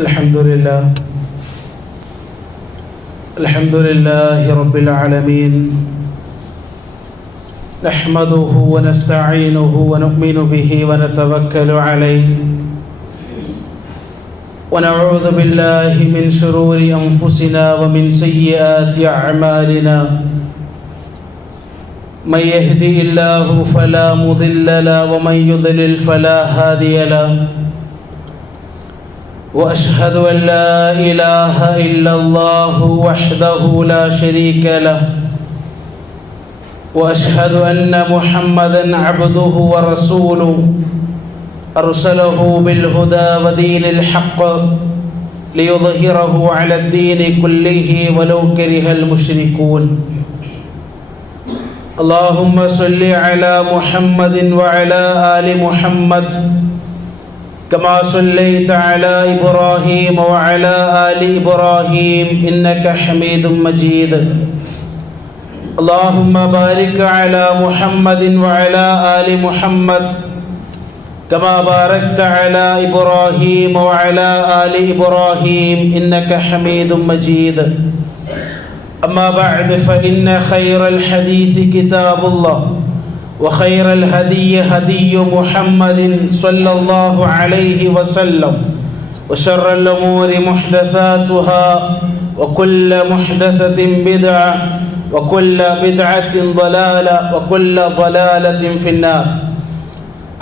الحمد لله رب العالمين، نحمده ونستعينه ونؤمن به ونتوكل عليه، ونعوذ بالله من شرور أنفسنا ومن سيئات أعمالنا، من يهدي الله فلا مضل له ومن يضلل فلا هادي له، وأشهد أن لا إله إلا الله وحده لا شريك له، وأشهد أن محمدًا عبده ورسوله، أرسله بالهدى ودين الحق ليظهره على الدين كله ولو كره المشركون. اللهم صل على محمد وعلى آل محمد كما صليت على إبراهيم وعلى آل إبراهيم إنك حميد مجيد. اللهم بارك على محمد وعلى آل محمد كما باركت على إبراهيم وعلى آل إبراهيم إنك حميد مجيد. أما بعد، فإن خير الحديث كتاب الله، وخير الهدي هدي محمد صلى الله عليه وسلم، وشر الأمور محدثاتها، وكل محدثة بدعة، وكل بدعة ضلالة، وكل ضلالة في النار.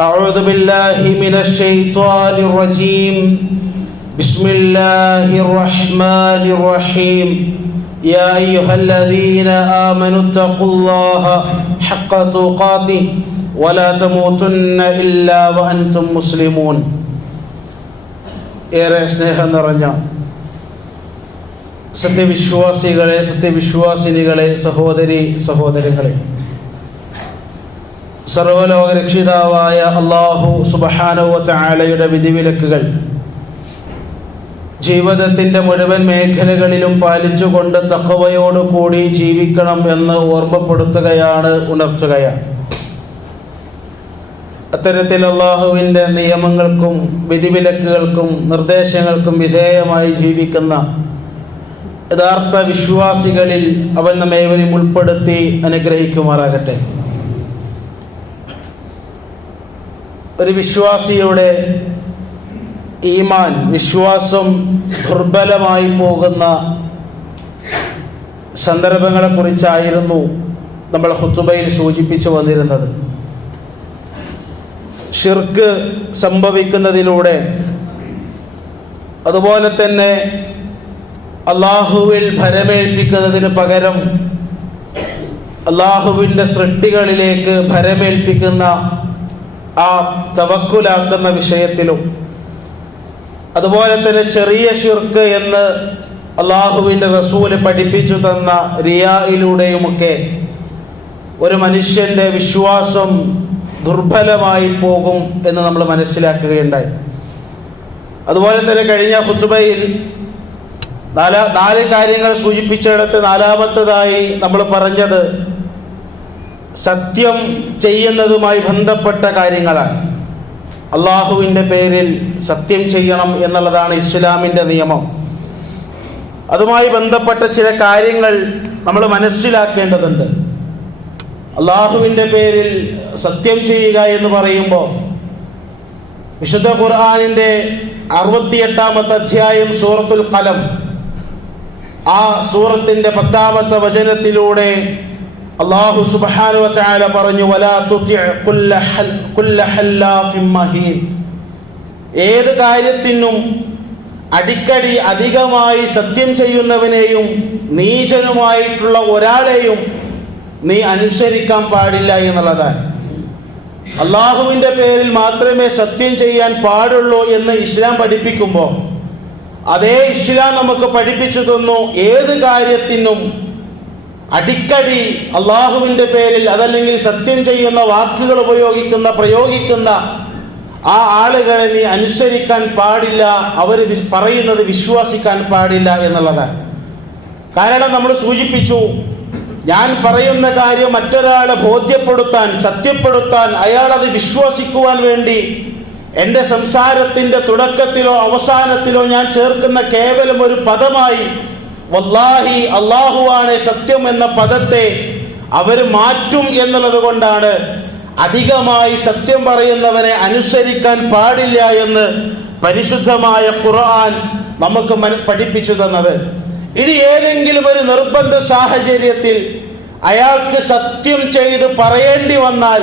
أعوذ بالله من الشيطان الرجيم. بسم الله الرحمن الرحيم. يا أيها الذين آمنوا اتقوا الله حق تقاته ولا تموتن إلا وأنتم مسلمون. ഏറെ സ്നേഹം നിറഞ്ഞ സത്യവിശ്വാസികളെ, സത്യവിശ്വാസിനികളെ, സഹോദരി സഹോദരങ്ങളെ, സർവ്വലോക രക്ഷിതാവായ അല്ലാഹു സുബ്ഹാനഹു വ തആലയുടെ വിധിവിലക്കുകൾ ജീവിതത്തിൻ്റെ മുഴുവൻ മേഖലകളിലും പാലിച്ചുകൊണ്ട് തഖ്വയോടുകൂടി ജീവിക്കണം എന്ന് ഓർമ്മപ്പെടുത്തുകയാണ്, ഉണർത്തുകയാണ്. അത്തരത്തിൽ അല്ലാഹുവിൻ്റെ നിയമങ്ങൾക്കും വിധിവിലക്കുകൾക്കും നിർദ്ദേശങ്ങൾക്കും വിധേയമായി ജീവിക്കുന്ന യഥാർത്ഥ വിശ്വാസികളിൽ അവൻ നമ്മേവരെയും ഉൾപ്പെടുത്തി അനുഗ്രഹിക്കുമാറാകട്ടെ. ഒരു വിശ്വാസിയുടെ ഈമാൻ, വിശ്വാസം ദുർബലമായി പോകുന്ന സന്ദർഭങ്ങളെക്കുറിച്ചായിരുന്നു നമ്മൾ ഖുതുബയിൽ സൂചിപ്പിച്ചു വന്നിരുന്നത്. ഷിർക്ക് സംഭവിക്കുന്നതിലൂടെ, അതുപോലെ തന്നെ അള്ളാഹുവിൽ ഭരമേൽപ്പിക്കുന്നതിന് പകരം അള്ളാഹുവിൻ്റെ സൃഷ്ടികളിലേക്ക് ഭരമേൽപ്പിക്കുന്ന ആ തവക്കുലാക്കുന്ന വിഷയത്തിലും, അതുപോലെ തന്നെ ചെറിയ ഷിർക്ക് എന്ന് അള്ളാഹുവിൻ്റെ റസൂല് പഠിപ്പിച്ചു തന്ന റിയായിലൂടെയുമൊക്കെ ഒരു മനുഷ്യൻ്റെ വിശ്വാസം ദുർബലമായി പോകും എന്ന് നമ്മൾ മനസ്സിലാക്കുകയുണ്ടായി. അതുപോലെ തന്നെ കഴിഞ്ഞ ഖുതുബയിൽ നാല് കാര്യങ്ങൾ സൂചിപ്പിച്ചിടത്ത് നാലാമത്തതായി നമ്മൾ പറഞ്ഞത് സത്യം ചെയ്യുന്നതുമായി ബന്ധപ്പെട്ട കാര്യങ്ങളാണ്. അള്ളാഹുവിൻ്റെ പേരിൽ സത്യം ചെയ്യണം എന്നുള്ളതാണ് ഇസ്ലാമിൻ്റെ നിയമം. അതുമായി ബന്ധപ്പെട്ട ചില കാര്യങ്ങൾ നമ്മൾ മനസ്സിലാക്കേണ്ടതുണ്ട്. അള്ളാഹുവിൻ്റെ പേരിൽ സത്യം ചെയ്യുക എന്ന് പറയുമ്പോൾ വിശുദ്ധ ഖുർആനിൻ്റെ 68-ാമത്തെ അധ്യായം സൂറത്തുൽ ഖലം, ആ സൂറത്തിൻ്റെ 10-ാമത്തെ വചനത്തിലൂടെ അല്ലാഹു സുബ്ഹാനഹു വ തആല പറഞ്ഞു, വലാ തുതി' കുല്ല ഹല്ലാഫിൻ മഹീൻ. ഏത് കാര്യത്തിനും അടിക്കടി അധികമായി സത്യം ചെയ്യുന്നവനെയും നീചനുമായിട്ടുള്ള ഒരാളെയും നീ അനുസരിക്കാൻ പാടില്ല എന്നുള്ളതാണ്. അള്ളാഹുവിൻ്റെ പേരിൽ മാത്രമേ സത്യം ചെയ്യാൻ പാടുള്ളൂ എന്ന് ഇസ്ലാം പഠിപ്പിക്കുമ്പോൾ, അതേ ഇസ്ലാം നമുക്ക് പഠിപ്പിച്ചു തന്നു ഏത് കാര്യത്തിനും അടിക്കടി അള്ളാഹുവിൻ്റെ പേരിൽ, അതല്ലെങ്കിൽ സത്യം ചെയ്യുന്ന വാക്കുകൾ പ്രയോഗിക്കുന്ന ആ ആളുകളെ നീ അനുസരിക്കാൻ പാടില്ല, അവർ പറയുന്നത് വിശ്വസിക്കാൻ പാടില്ല എന്നുള്ളതാണ്. കാരണം നമ്മൾ സൂചിപ്പിച്ചു, ഞാൻ പറയുന്ന കാര്യം മറ്റൊരാളെ ബോധ്യപ്പെടുത്താൻ, സത്യപ്പെടുത്താൻ, അയാളത് വിശ്വസിക്കുവാൻ വേണ്ടി എൻ്റെ സംസാരത്തിൻ്റെ തുടക്കത്തിലോ അവസാനത്തിലോ ഞാൻ ചേർക്കുന്ന കേവലം ഒരു പദമായി വല്ലാഹി അല്ലാഹുവാണ് സത്യം എന്ന പദത്തെ അവർ മാറ്റും എന്നുള്ളത് കൊണ്ടാണ് അധികമായി സത്യം പറയുന്നവനെ അനുസരിക്കാൻ പാടില്ല എന്ന് പരിശുദ്ധമായ ഖുർആൻ നമുക്ക് പഠിപ്പിച്ചു തന്നത്. ഇനി ഏതെങ്കിലും ഒരു നിർബന്ധ സാഹചര്യത്തിൽ അയാൾക്ക് സത്യം ചെയ്ത് പറയേണ്ടി വന്നാൽ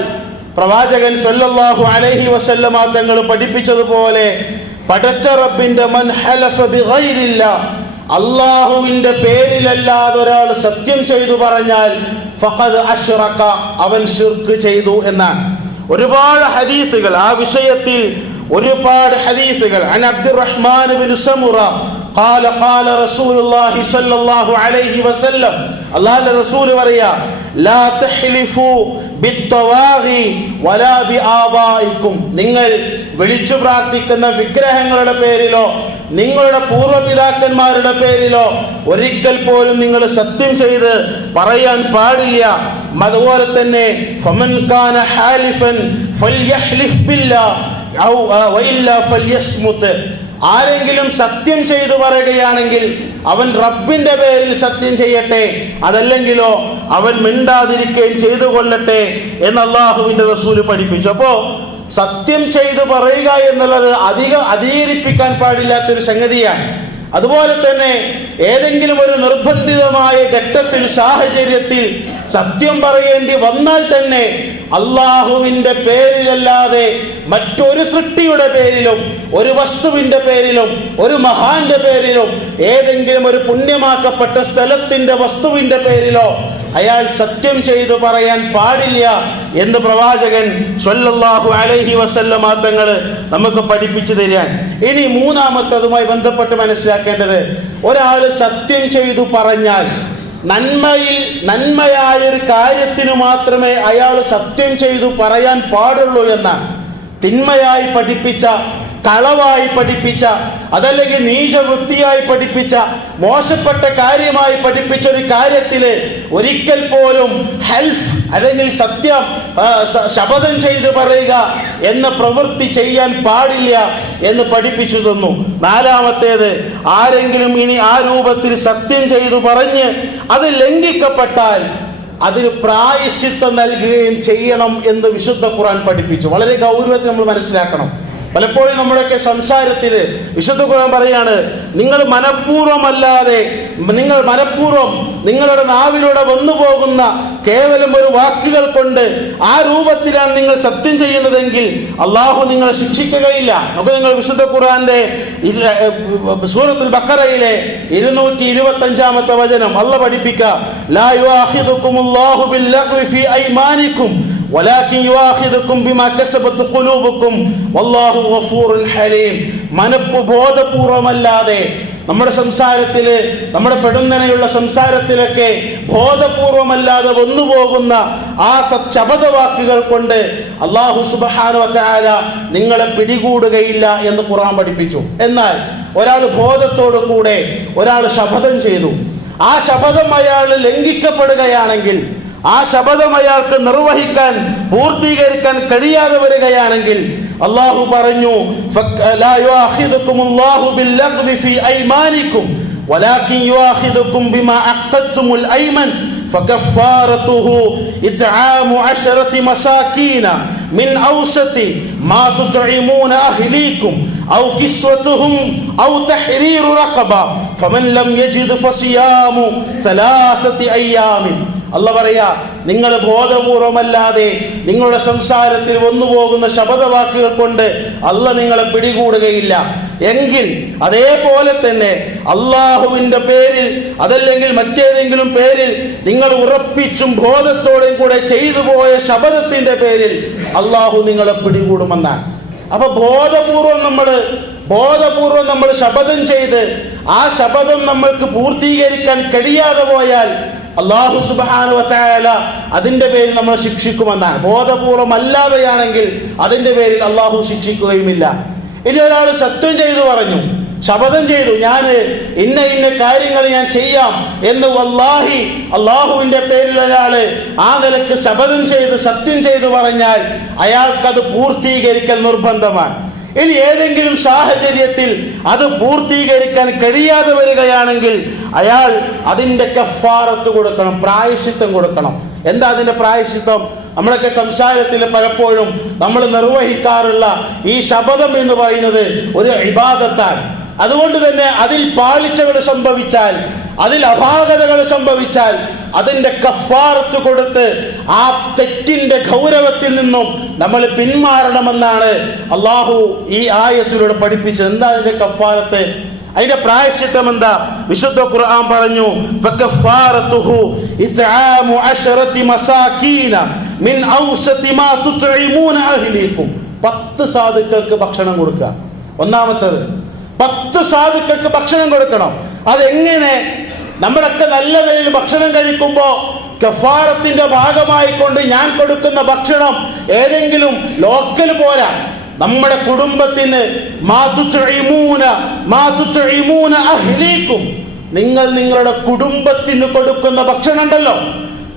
പ്രവാചകൻ സല്ലല്ലാഹു അലൈഹി വസല്ലമ തങ്ങൾ പഠിപ്പിച്ചതുപോലെ പടച്ച റബ്ബിന്റെ മൻ ഹലഫ ബിഗൈരില്ല, അല്ലാഹുവിന്റെ പേരിലല്ലാതെ ഒരാൾ സത്യം ചെയ്തു പറഞ്ഞാൽ ഫഖദ് അശ്റക, അവൻ ശിർക്ക് ചെയ്തു എന്നാണ്. ഒരുപാട് ഹദീസുകൾ ആ വിഷയത്തിൽ, ഒരുപാട് ഹദീസുകൾ. അൻ അബ്ദുറഹ്മാൻ ഇബ്നു സമുറ قال قال رسول الله صلى الله عليه وسلم, അല്ലാഹുവിന്റെ റസൂൽ പറയാ, ലാ തഹ്ലിഫു ബിത്തവാഗി വലാ ബിആബായിക്കും, നിങ്ങൾ വിളിച്ചു പ്രാർത്ഥിക്കുന്ന വിഗ്രഹങ്ങളുടെ പേരിലോ നിങ്ങളുടെ പൂർവ്വപിതാക്കന്മാരുടെ പേരിലോ ഒരിക്കൽ പോലും നിങ്ങൾ സത്യം ചെയ്ത് പറയാൻ പാടില്ല. അതുപോലെ തന്നെ ഫമൻ കാന ഹാലിഫൻ ഫൽയഹ്ലിഫ് ബില്ലാഹ് ഔ വഇല്ല ഫൽയസ്മുത്, ആരെങ്കിലും സത്യം ചെയ്തു പറയുകയാണെങ്കിൽ അവൻ റബ്ബിന്റെ പേരിൽ സത്യം ചെയ്യട്ടെ, അതല്ലെങ്കിലോ അവൻ മിണ്ടാതിരിക്കുകയും ചെയ്തു കൊള്ളട്ടെ എന്ന് അല്ലാഹുവിന്റെ റസൂൽ പഠിപ്പിച്ചു. അപ്പോ സത്യം ചെയ്തു പറയുക എന്നുള്ളത് അധികരിപ്പിക്കാൻ പാടില്ലാത്തൊരു സംഗതിയാണ്. അതുപോലെ തന്നെ ഏതെങ്കിലും ഒരു നിർബന്ധിതമായ ഘട്ടത്തിൽ, സാഹചര്യത്തിൽ സത്യം പറയേണ്ടി വന്നാൽ തന്നെ അള്ളാഹുവിന്റെ പേരിലല്ലാതെ മറ്റൊരു സൃഷ്ടിയുടെ പേരിലും ഒരു വസ്തുവിന്റെ പേരിലും ഒരു മഹാന്റെ പേരിലും ഏതെങ്കിലും ഒരു പുണ്യമാക്കപ്പെട്ട സ്ഥലത്തിന്റെ വസ്തുവിന്റെ പേരിലോ അയാൾ സത്യം ചെയ്തു പറയാൻ പാടില്ല എന്ന് പ്രവാചകൻ സ്വല്ലല്ലാഹു അലൈഹി വസല്ലമ തങ്ങൾ നമുക്ക് പഠിപ്പിച്ചു തരാൻ. ഇനി മൂന്നാമത്തതുമായി ബന്ധപ്പെട്ട് മനസ്സിലാക്കേണ്ടത്, ഒരാൾ സത്യം ചെയ്തു പറഞ്ഞാൽ നന്മയായൊരു കാര്യത്തിനു മാത്രമേ അയാൾ സത്യം ചെയ്തു പറയാൻ പാടുള്ളൂ എന്നാണ്. തിന്മയായി പഠിപ്പിച്ച, കളവായി പഠിപ്പിച്ച, അതല്ലെങ്കിൽ നീചവൃത്തിയായി പഠിപ്പിച്ച, മോശപ്പെട്ട കാര്യമായി പഠിപ്പിച്ച ഒരു കാര്യത്തില് ഒരിക്കൽ പോലും ഹൽഫ് അല്ലെങ്കിൽ സത്യം ശപഥം ചെയ്ത് പറയുക എന്ന പ്രവൃത്തി ചെയ്യാൻ പാടില്ല എന്ന് പഠിപ്പിച്ചു തന്നു. നാലാമത്തേത്, ആരെങ്കിലും ഇനി ആ രൂപത്തിൽ സത്യം ചെയ്തു പറഞ്ഞ് അത് ലംഘിക്കപ്പെട്ടാൽ അതിന് പ്രായശ്ചിത്തം നൽകുകയും ചെയ്യണം എന്ന് വിശുദ്ധ ഖുർആൻ പഠിപ്പിച്ചു. വളരെ ഗൗരവത്തിൽ നമ്മൾ മനസ്സിലാക്കണം. പലപ്പോഴും നമ്മുടെയൊക്കെ സംസാരത്തിൽ വിശുദ്ധ ഖുർആൻ പറയാണ്, നിങ്ങൾ മനഃപൂർവ്വമല്ലാതെ, നിങ്ങൾ മനഃപൂർവ്വം നിങ്ങളുടെ നാവിലൂടെ വന്നു പോകുന്ന കേവലം ഒരു വാക്കുകൾ കൊണ്ട് ആ രൂപത്തിലാണ് നിങ്ങൾ സത്യം ചെയ്യുന്നതെങ്കിൽ അള്ളാഹു നിങ്ങളെ ശിക്ഷിക്കുകയില്ല. നമുക്ക് നിങ്ങൾ വിശുദ്ധ ഖുർആന്റെ സൂറത്തുൽ ബഖറയിലെ 225-ാമത്തെ വചനം അല്ലാഹു പഠിപ്പിക്കുക, ലാ യുആഖിദുകുമുല്ലാഹു ബില്ലഗ്വി ഫീ ഐമാനിക്കും വലാകിൻ യുആഖിദുകും ബിമാ കസബത് ഖുലൂബുകും വല്ലാഹു ഗഫൂറുൻ ഹലീം. ബോധപൂർവമല്ലാതെ നമ്മുടെ സംസാരത്തില്, നമ്മുടെ പെടുന്നനെയുള്ള സംസാരത്തിലൊക്കെ ബോധപൂർവമല്ലാതെ വന്നുപോകുന്ന ആ ശപഥവാക്കുകൾ കൊണ്ട് അല്ലാഹു സുബ്ഹാനഹു വ തആല നിങ്ങളെ പിടികൂടുകയില്ല എന്ന് ഖുർആൻ പഠിപ്പിച്ചു. എന്നാൽ ഒരാൾ ബോധത്തോടു കൂടെ ഒരാൾ ശപഥം ചെയ്തു, ആ ശപഥം അയാൾ ലംഘിക്കപ്പെടുകയാണെങ്കിൽ, ആ ശപഥം അയാൾക്ക് നിർവഹിക്കാൻ, പൂർത്തീകരിക്കാൻ കഴിയാതെ വരികയാണെങ്കിൽ അല്ലാഹു പറഞ്ഞു, ലാ യുആഖിദുകുമുല്ലാഹു ബില്ലഗ്വി ഫീ ഐമാനിക്കും വലാകിൻ യുആഖിദുകും ബിമാ അഖദ്തുമുൽ ഐമൻ ഫകഫാറതുഹു ഇത്ആമു 10 മസാകീന മിൻ ഔസതി മാ തുത്ഇമൂന അഹ്ലീകും ഔ കിസ്വതുഹും ഔ തഹ്രീറു റഖബ ഫമൻ ലം യജിദ് ഫസിയാമു 3 അയ്യാമിൻ. അല്ലാഹു പറയാ, നിങ്ങൾ ബോധപൂർവമല്ലാതെ നിങ്ങളുടെ സംസാരത്തിൽ വന്നുപോകുന്ന ശപഥവാക്കുകൾ കൊണ്ട് അല്ലാഹു നിങ്ങളെ പിടികൂടുകയില്ല. എങ്കിൽ അതേപോലെ തന്നെ അള്ളാഹുവിന്റെ പേരിൽ, അതല്ലെങ്കിൽ മറ്റേതെങ്കിലും പേരിൽ നിങ്ങൾ ഉറപ്പിച്ചും ബോധത്തോടെയും കൂടെ ചെയ്തു പോയ ശപഥത്തിന്റെ പേരിൽ അള്ളാഹു നിങ്ങളെ പിടികൂടുമെന്നാണ്. അപ്പൊ ബോധപൂർവം നമ്മൾ ശപഥം ചെയ്ത് ആ ശപഥം നമ്മൾക്ക് പൂർത്തീകരിക്കാൻ കഴിയാതെ പോയാൽ അല്ലാഹു സുബ്ഹാനഹു വ തആല അതിന്റെ പേരിൽ നമ്മളെ ശിക്ഷിക്കുമെന്നാണ്. ബോധപൂർവം അല്ലാതെയാണെങ്കിൽ അതിന്റെ പേരിൽ അല്ലാഹു ശിക്ഷിക്കുകയുമില്ല. ഇനി ഒരാൾ സത്യം ചെയ്തു പറഞ്ഞു, ശപഥം ചെയ്തു, ഞാൻ ഇന്ന കാര്യങ്ങൾ ഞാൻ ചെയ്യാം എന്ന് വല്ലാഹി അള്ളാഹുവിന്റെ പേരിൽ ഒരാള് ആ നിലക്ക് ശപഥം ചെയ്ത് സത്യം ചെയ്തു പറഞ്ഞാൽ അയാൾക്കത് പൂർത്തീകരിക്കൽ നിർബന്ധമാണ്. ഇനി ഏതെങ്കിലും സാഹചര്യത്തിൽ അത് പൂർത്തീകരിക്കാൻ കഴിയാതെ വരികയാണെങ്കിൽ അയാൾ അതിൻ്റെ കഫാറത്ത് കൊടുക്കണം, പ്രായശ്ചിത്തം കൊടുക്കണം. എന്താ അതിൻ്റെ പ്രായശ്ചിത്തം? നമ്മളൊക്കെ സംസാരത്തിൽ പലപ്പോഴും നമ്മൾ നിർവഹിക്കാറുള്ള ഈ ശപഥം എന്ന് പറയുന്നത് ഒരു ഇബാദത്താണ്. അതുകൊണ്ട് തന്നെ അതിൽ പാളിച്ചകൾ സംഭവിച്ചാൽ, അതിൽ അപാകതകൾ സംഭവിച്ചാൽ അതിൻ്റെ കഫാറത്ത് കൊടുത്ത് ആ തെറ്റിന്റെ ഗൗരവത്തിൽ നിന്നും നമ്മൾ പിന്മാറണമെന്നാണ് അള്ളാഹു ഈ ആയത്തിലൂടെ പഠിപ്പിച്ചത്. എന്താ അതിന്റെ കഫാറത്ത്? അതിന്റെ പ്രായശ്ചിത്തം എന്താ? വിശുദ്ധ ഖുർആൻ പറഞ്ഞു, ഫകഫാറതുഹു ഇത്ആമു അശറതി മസാകീന മിൻ ഔസതി മാ തുത്ഇമൂന അഹ്ലീകും. 10 സാധുക്കൾക്ക് ഭക്ഷണം കൊടുക്കുക. ഒന്നാമത്തേത് 10 സാധുക്കൾക്ക് ഭക്ഷണം കൊടുക്കണം. അതെങ്ങനെ? നമ്മളൊക്കെ നല്ല നിലയിൽ ഭക്ഷണം കഴിക്കുമ്പോൾ കഫാറത്തിന്റെ ഭാഗമായി കൊണ്ട് ഞാൻ കൊടുക്കുന്ന ഭക്ഷണം ഏതെങ്കിലും ലോക്കൽ പോരാ, നമ്മുടെ കുടുംബത്തിന് നിങ്ങൾ നിങ്ങളുടെ കുടുംബത്തിന് കൊടുക്കുന്ന ഭക്ഷണം ഉണ്ടല്ലോ,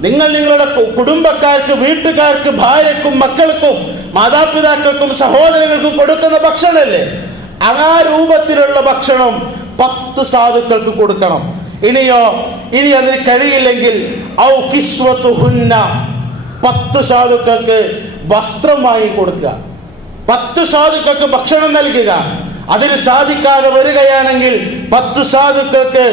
നിങ്ങൾ നിങ്ങളുടെ കുടുംബക്കാർക്ക്, വീട്ടുകാർക്ക്, ഭാര്യക്കും, മക്കൾക്കും, മാതാപിതാക്കൾക്കും, സഹോദരങ്ങൾക്കും കൊടുക്കുന്ന ഭക്ഷണമല്ലേ, ആ രൂപത്തിലുള്ള ഭക്ഷണം 10 സാധുക്കൾക്ക് കൊടുക്കണം. ഇനി അതിന് കഴിയില്ലെങ്കിൽ ഔ കിസ്വതുഹുന്ന, 10 സാധുക്കൾക്ക് വസ്ത്രം വാങ്ങി കൊടുക്കുക, 10 സാധുക്കൾക്ക് ഭക്ഷണം നൽകുക. അതിന് സാധിക്കാതെ വരികയാണെങ്കിൽ 10 സാധുക്കൾക്ക്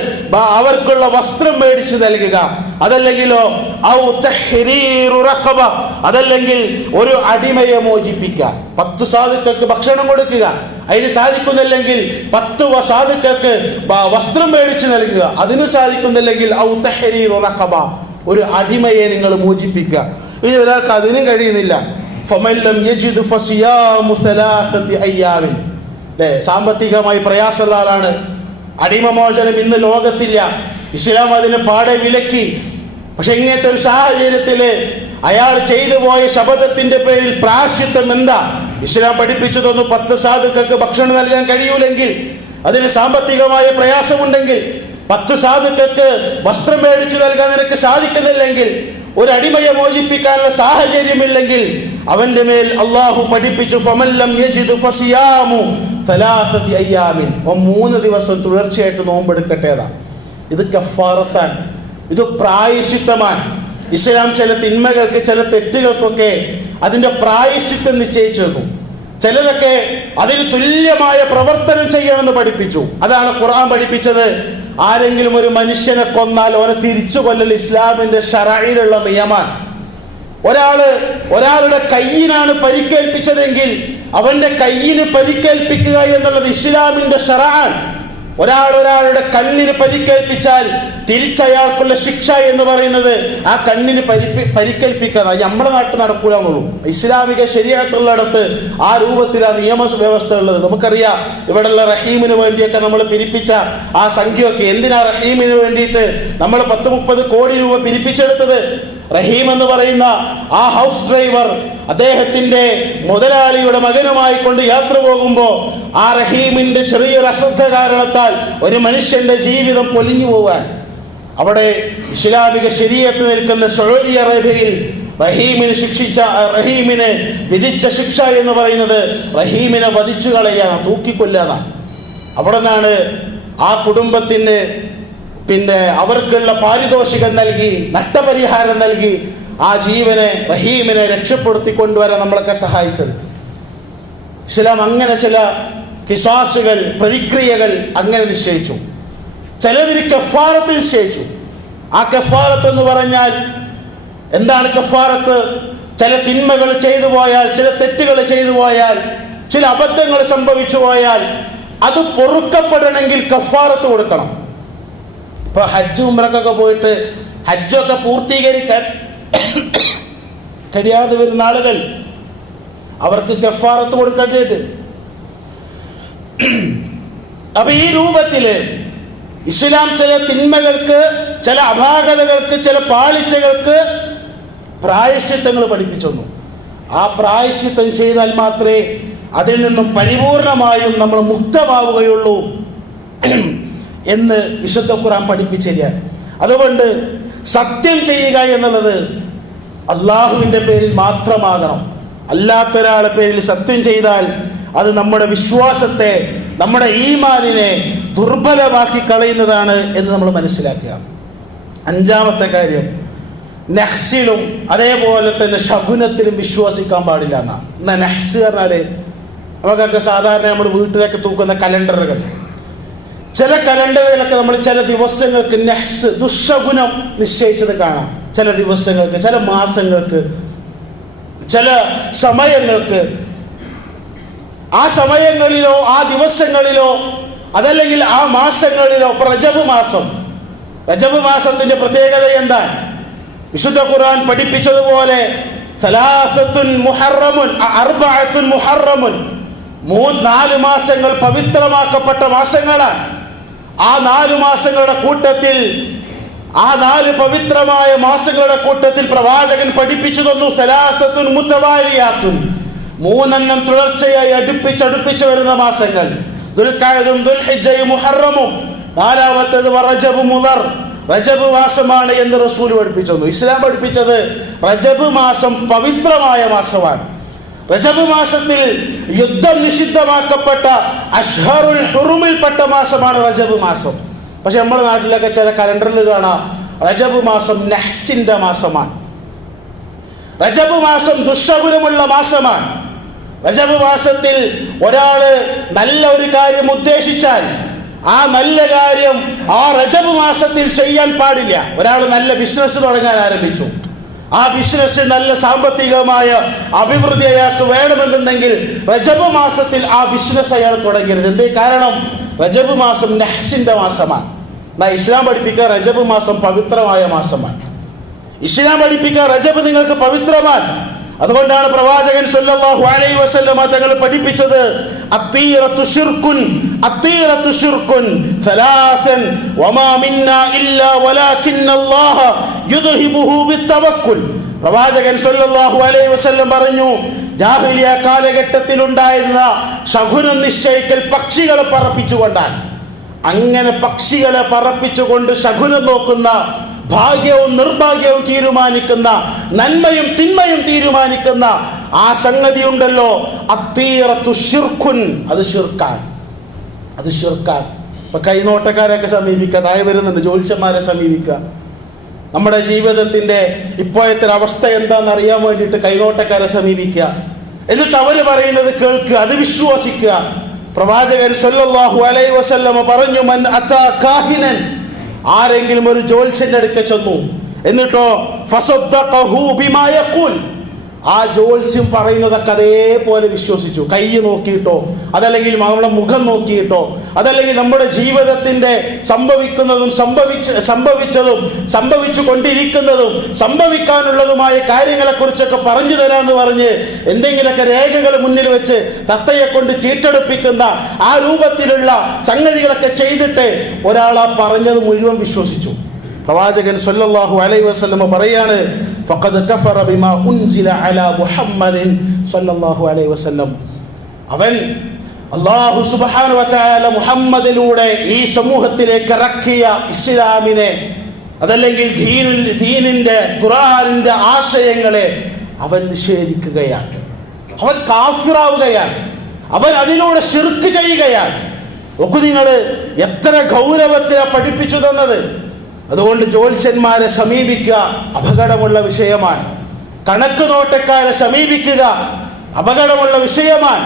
അവർക്കുള്ള വസ്ത്രം മേടിച്ചു നൽകുക. അതല്ലെങ്കിലോ ഔ തഹ്രീറു റഖബ, അതല്ലെങ്കിൽ ഒരു അടിമയെ മോചിപ്പിക്കുക. 10 സാധുക്കൾക്ക് ഭക്ഷണം കൊടുക്കുക. അതിന് സാധിക്കുന്നില്ലെങ്കിൽ 10 സാധുക്കൾക്ക് വസ്ത്രം മേടിച്ചു നൽകുക. അതിന് സാധിക്കുന്നില്ലെങ്കിൽ ഔ തഹ്രീറു റഖബ, ഒരു അടിമയെ നിങ്ങൾ മോചിപ്പിക്കുക. ഇനി ഒരാൾക്ക് അതിനും കഴിയുന്നില്ല, ഫമല്ലം യജിദ് ഫസിയാമു സലാസതി അയ്യാമിൻ. സാമ്പത്തികമായി പ്രയാസമുള്ള ആളാണ്, അടിമമോചനം ഇന്ന് ലോകത്തില്ല, ഇസ്ലാം അതിന് പാടെ വിലക്കി. പക്ഷെ ഇങ്ങനത്തെ ഒരു സാഹചര്യത്തിൽ അയാൾ ചെയ്തു പോയ ശപഥത്തിന്റെ പേരിൽ പ്രായശ്ചിത്തം എന്താ? ഇസ്ലാം പഠിപ്പിച്ചു തന്നു, 10 സാധുക്കൾക്ക് ഭക്ഷണം നൽകാൻ കഴിയൂലെങ്കിൽ, അതിന് സാമ്പത്തികമായ പ്രയാസമുണ്ടെങ്കിൽ, 10 സാധുക്കൾക്ക് വസ്ത്രം മേടിച്ചു നൽകാൻ നിനക്ക് സാധിക്കുന്നില്ലെങ്കിൽ, ഒരു അടിമയെ മോചിപ്പിക്കാനുള്ള സാഹചര്യമില്ലെങ്കിൽ അവന്റെ മേൽ അള്ളാഹു പഠിപ്പിച്ചു, ഫമല്ലം യജിദ് ഫസിയാമു സലാസതി അയ്യാമിൻ, 3 ദിവസം തുടർച്ചയായിട്ട് നോമ്പെടുക്കട്ടേതാ. ഇത് കഫാറത്താണ്, ഇത് പ്രായശ്ചിത്തമാണ്. ഇസ്ലാം ചില തിന്മകൾക്ക്, ചില തെറ്റുകൾക്കൊക്കെ അതിന്റെ പ്രായശ്ചിത്തം നിശ്ചയിച്ചു വെക്കും. ചിലതൊക്കെ അതിന് തുല്യമായ പ്രവർത്തനം ചെയ്യണമെന്ന് പഠിപ്പിച്ചു. അതാണ് ഖുർആൻ പഠിപ്പിച്ചത്. ആരെങ്കിലും ഒരു മനുഷ്യനെ കൊന്നാൽ അവനെ തിരിച്ചു കൊല്ലൽ ഇസ്ലാമിന്റെ ശറഈലുള്ള നിയമമാണ്. ഒരാളുടെ കയ്യിനാണ് പരിക്കേൽപ്പിച്ചതെങ്കിൽ അവന്റെ കയ്യിന് പരിക്കേൽപ്പിക്കുക എന്നുള്ളത് ഇസ്ലാമിന്റെ ശറആണ്. ഒരാളുടെ കണ്ണിന് പരിക്കേൽപ്പിച്ചാൽ തിരിച്ചയാൾക്കുള്ള ശിക്ഷ എന്ന് പറയുന്നത് ആ കണ്ണിന് പരിക്കേൽപ്പിക്കാതെ. നമ്മുടെ നാട്ടിൽ നടക്കൂല എന്നുള്ളൂ. ഇസ്ലാമിക ശരീഅത്തുള്ളിടത്ത് ആ രൂപത്തിലാണ് നിയമ വ്യവസ്ഥ ഉള്ളത്. നമുക്കറിയാം, ഇവിടെയുള്ള റഹീമിന് വേണ്ടിയൊക്കെ നമ്മൾ പിരിപ്പിച്ച ആ സംഖ്യയൊക്കെ എന്തിനാ റഹീമിന് വേണ്ടിയിട്ട് നമ്മൾ 10-30 കോടി രൂപ പിരിപ്പിച്ചെടുത്തത്? റഹീം എന്ന് പറയുന്ന ആ ഹൗസ് ഡ്രൈവർ അദ്ദേഹത്തിന്റെ മുതലാളിയുടെ മകനുമായി കൊണ്ട് യാത്ര പോകുമ്പോൾ ആ റഹീമിന്റെ ചെറിയൊരു അശ്രദ്ധ കാരണത്താൽ ഒരു മനുഷ്യന്റെ ജീവിതം പൊലിഞ്ഞു പോവാൻ. അവിടെ ഇസ്ലാമിക ശരീഅത്ത് നിൽക്കുന്ന സൗദി അറേബ്യയിൽ റഹീമിനെ വിധിച്ച ശിക്ഷ എന്ന് പറയുന്നത് റഹീമിനെ വധിച്ചു കളയാൻ, തൂക്കിക്കൊല്ലാനാണ്. അവിടെ നിന്നാണ് ആ കുടുംബത്തിന് അവർക്കുള്ള പാരിതോഷികം നൽകി, നഷ്ടപരിഹാരം നൽകി ആ റഹീമിനെ രക്ഷപ്പെടുത്തി കൊണ്ടുവരാൻ നമ്മളൊക്കെ സഹായിച്ചത്. ഇസ്ലാം അങ്ങനെ ചില ഖിസാസുകൾ, പ്രതിക്രിയകൾ അങ്ങനെ നിശ്ചയിച്ചു. ചിലതിന് കഫാറത്ത് നിശ്ചയിച്ചു. ആ കഫാറത്ത് എന്ന് പറഞ്ഞാൽ എന്താണ് കഫാറത്ത്? ചില തിന്മകൾ ചെയ്തു പോയാൽ, ചില തെറ്റുകൾ ചെയ്തു പോയാൽ, ചില അബദ്ധങ്ങൾ സംഭവിച്ചു പോയാൽ അത് പൊറുക്കപ്പെടണമെങ്കിൽ കഫാറത്ത് കൊടുക്കണം. ഇപ്പൊ ഹജ്ജ് ഉംറക്കൊക്കെ പോയിട്ട് ഹജ്ജൊക്കെ പൂർത്തീകരിക്കാൻ കഴിയാതെ വരുന്ന ആളുകൾ, അവർക്ക് കഫാറത്ത് കൊടുക്കേണ്ടത്. അപ്പൊ ഈ രൂപത്തില് ഇസ്ലാം ചില തിന്മകൾക്ക്, ചില അപാകതകൾക്ക്, ചില പാളിച്ചകൾക്ക് പ്രായശ്ചിത്തങ്ങൾ പഠിപ്പിച്ചു. ആ പ്രായശ്ചിത്തം ചെയ്താൽ മാത്രമേ അതിൽ നിന്നും പരിപൂർണമായും നമ്മൾ മുക്തമാവുകയുള്ളൂ എന്ന് വിശുദ്ധ ഖുർആൻ പഠിപ്പിച്ചിരിക്കുകയാണ്. അതുകൊണ്ട് സത്യം ചെയ്യുക എന്നുള്ളത് അള്ളാഹുവിന്റെ പേരിൽ മാത്രമാകണം. അല്ലാത്തൊരാളെ പേരിൽ സത്യം ചെയ്താൽ അത് നമ്മുടെ വിശ്വാസത്തെ, നമ്മുടെ ഈമാനിനെ ദുർബലമാക്കി കളയുന്നതാണ് എന്ന് നമ്മൾ മനസ്സിലാക്കുക. അഞ്ചാമത്തെ കാര്യം, നഹ്സിലും അതേപോലെ തന്നെ ശകുനത്തിലും വിശ്വസിക്കാൻ പാടില്ല എന്നാ. നഹ്സ് പറഞ്ഞാല് നമുക്കൊക്കെ സാധാരണ നമ്മൾ വീട്ടിലൊക്കെ തൂക്കുന്ന കലണ്ടറുകൾ, ചില കലണ്ടറുകളൊക്കെ നമ്മൾ ചില ദിവസങ്ങൾക്ക് നഹ്സ് ദുശകുനം നിശ്ചയിച്ചത് കാണാം. ചില ദിവസങ്ങൾക്ക്, ചില മാസങ്ങൾക്ക്, ചില സമയങ്ങൾക്ക്. ആ സമയങ്ങളിലോ ആ ദിവസങ്ങളിലോ അതല്ലെങ്കിൽ ആ മാസങ്ങളിലോ, റജബ് മാസത്തിന്റെ പ്രത്യേകത എന്താ? വിശുദ്ധ ഖുർആൻ പഠിപ്പിച്ചതുപോലെ സലാസത്തുൻ മുഹറമുൻ, അർബഅത്തുൻ മുഹറമുൻ, 4 മാസങ്ങൾ പവിത്രമാക്കപ്പെട്ട മാസങ്ങളാണ്. ആ 4 മാസങ്ങളുടെ കൂട്ടത്തിൽ, ആ 4 പവിത്രമായ മാസങ്ങളുടെ കൂട്ടത്തിൽ പ്രവാചകൻ പഠിപ്പിച്ചു തന്നു സലാസത്തുൻ മുതവാലിയാത്തുൻ, 3 തുടർച്ചയായി അടുപ്പിച്ച് വരുന്ന മാസങ്ങൾ. ദുൽഖഅദും ദുൽഹിജ്ജയും മുഹറമും, 4-ാമത്തേത് റജബ് മുദർ, റജബ് മാസമാണ് എന്ന് റസൂൽ പഠിപ്പിച്ചു. ഇസ്ലാം പഠിപ്പിച്ചത് റജബ് മാസം പവിത്രമായ മാസമാണ്. റജബ് മാസത്തിൽ യുദ്ധം നിഷിദ്ധമാക്കപ്പെട്ട അഷ്ഹറുൽ ഹുറുമിൽപ്പെട്ട മാസമാണ് റജബ് മാസം. പക്ഷെ നമ്മുടെ നാട്ടിലൊക്കെ ചില കലണ്ടറിൽ കാണാം റജബ് മാസം നഹ്സിന്റെ മാസമാണ്. റജബ് മാസം ദുശകുനമുള്ള മാസമാണ്. റജബ് മാസത്തിൽ ഒരാള് നല്ല ഒരു കാര്യം ഉദ്ദേശിച്ചാൽ ആ നല്ല കാര്യം ആ റജബ് മാസത്തിൽ ചെയ്യാൻ പാടില്ല. ഒരാൾ നല്ല ബിസിനസ് തുടങ്ങാൻ ആരംഭിച്ചു, ആ ബിസിനസ് നല്ല സാമ്പത്തികമായ അഭിവൃദ്ധി അയാൾക്ക് വേണമെന്നുണ്ടെങ്കിൽ റജബ് മാസത്തിൽ ആ ബിസിനസ് അയാൾ തുടങ്ങരുത്. എന്തേ കാരണം? റജബ് മാസം നഹ്സിന്റെ മാസമാണ്. ഇസ്ലാം പഠിപ്പിക്കുക റജബ് മാസം പവിത്രമായ മാസമാണ്. ഇസ്ലാം പഠിപ്പിക്കുക റജബ് നിങ്ങൾക്ക് പവിത്രമാണ്. അതുകൊണ്ടാണ് പ്രവാചകൻ സല്ലല്ലാഹു അലൈഹി വസല്ലം തങ്ങൾ പഠിപ്പിച്ചത് അത്തീറത്തു ശിർകുൻ, അത്തീറത്തു ശിർകുൻ സലാസൻ വമാ മിന്നാ ഇല്ലാ വലാകിന്നല്ലാഹ യുദ്ഹിബുഹു ബിത്തവക്കുൽ. പ്രവാചകൻ സല്ലല്ലാഹു അലൈഹി വസല്ലം പറഞ്ഞു, ജാഹിലിയ കാലഘട്ടത്തിൽ ഉണ്ടായിരുന്ന ശകുനം നിശ്ചയിക്കൽ പക്ഷികളെ പറപ്പിച്ചുകൊണ്ടാണ്. അങ്ങനെ പക്ഷികളെ പറപ്പിച്ചുകൊണ്ട് ശകുനം നോക്കുന്ന, ഭാഗ്യവും നിർഭാഗ്യവും തീരുമാനിക്കുന്ന, നന്മയും തിന്മയും തീരുമാനിക്കുന്ന ആ സംഗതി ഉണ്ടല്ലോ, അത്തീറത്തു ശിർകുൻ, അത് ശിർക്കാണ്, അത് ശിർക്കാണ്. ഇപ്പൊ കൈനോട്ടക്കാരെയൊക്കെ സമീപിക്കുക, താഴെ വരുന്നുണ്ട്, ജ്യോത്സ്യന്മാരെ സമീപിക്കുക. നമ്മുടെ ജീവിതത്തിന്റെ ഇപ്പോഴത്തെ അവസ്ഥ എന്താണെന്ന് അറിയാൻ വേണ്ടിയിട്ട് കൈനോട്ടക്കാരെ സമീപിക്കുക. എന്നിട്ട് അവര് പറയുന്നത് കേൾക്കുക, അത് വിശ്വസിക്കുക. പ്രവാചകൻ സല്ലല്ലാഹു അലൈഹി വസല്ലം പറഞ്ഞു, മൻ അതാ കാഹിനൻ, ആരെങ്കിലും ഒരു ജ്യോത്സ്യന്റെ അടുക്ക ചെന്നു, എന്നിട്ടോ ഫസദ്ദഖഹു ബിമാ യഖൂൽ, ആ ജ്യോത്സ്യം പറയുന്നതൊക്കെ അതേപോലെ വിശ്വസിച്ചു. കൈ നോക്കിയിട്ടോ, അതല്ലെങ്കിൽ നമ്മുടെ മുഖം നോക്കിയിട്ടോ, അതല്ലെങ്കിൽ നമ്മുടെ ജീവിതത്തിന്റെ സംഭവിക്കുന്നതും സംഭവിച്ചതും സംഭവിച്ചു കൊണ്ടിരിക്കുന്നതും സംഭവിക്കാനുള്ളതുമായ കാര്യങ്ങളെ കുറിച്ചൊക്കെ പറഞ്ഞു തരാന്ന് പറഞ്ഞ് എന്തെങ്കിലുമൊക്കെ രേഖകൾ മുന്നിൽ വെച്ച് തത്തയെ കൊണ്ട് ചീട്ടെടുപ്പിക്കുന്ന ആ രൂപത്തിലുള്ള സംഗതികളൊക്കെ ചെയ്തിട്ട് ഒരാൾ ആ പറഞ്ഞത് മുഴുവൻ വിശ്വസിച്ചു. പ്രവാചകൻ സല്ലല്ലാഹു അലൈഹി വസല്ലം പറയാണ്, ഫഖദ് കഫറ ബിമാ ഉൻസില അലാ മുഹമ്മദിൻ സല്ലല്ലാഹു അലൈഹി വസല്ലം, അവൻ അല്ലാഹു സുബ്ഹാനഹു വ തആല മുഹമ്മദിലൂടെ ഈ സമൂഹത്തിലേക്ക് ഇറക്കിയ ഇസ്ലാമിനെ, അതല്ലെങ്കിൽ ദീനിന്റെ ഖുർആനിന്റെ ആശയങ്ങളെ അവൻ നിഷേധിക്കുകയാണ്, അവൻ കാഫിറാവുകയാണ്, അവൻ അതിലൂടെ ശിർക്ക് ചെയ്യുകയാണ്. നോക്കൂ നിങ്ങൾ, എത്ര ഗൗരവത്തിലാണ് പഠിപ്പിച്ചു തന്നത്. അതുകൊണ്ട് ജ്യോത്സ്യന്മാരെ സമീപിക്കുക അപകടമുള്ള വിഷയമാണ്. കണക്ക് നോട്ടക്കാരെ സമീപിക്കുക അപകടമുള്ള വിഷയമാണ്.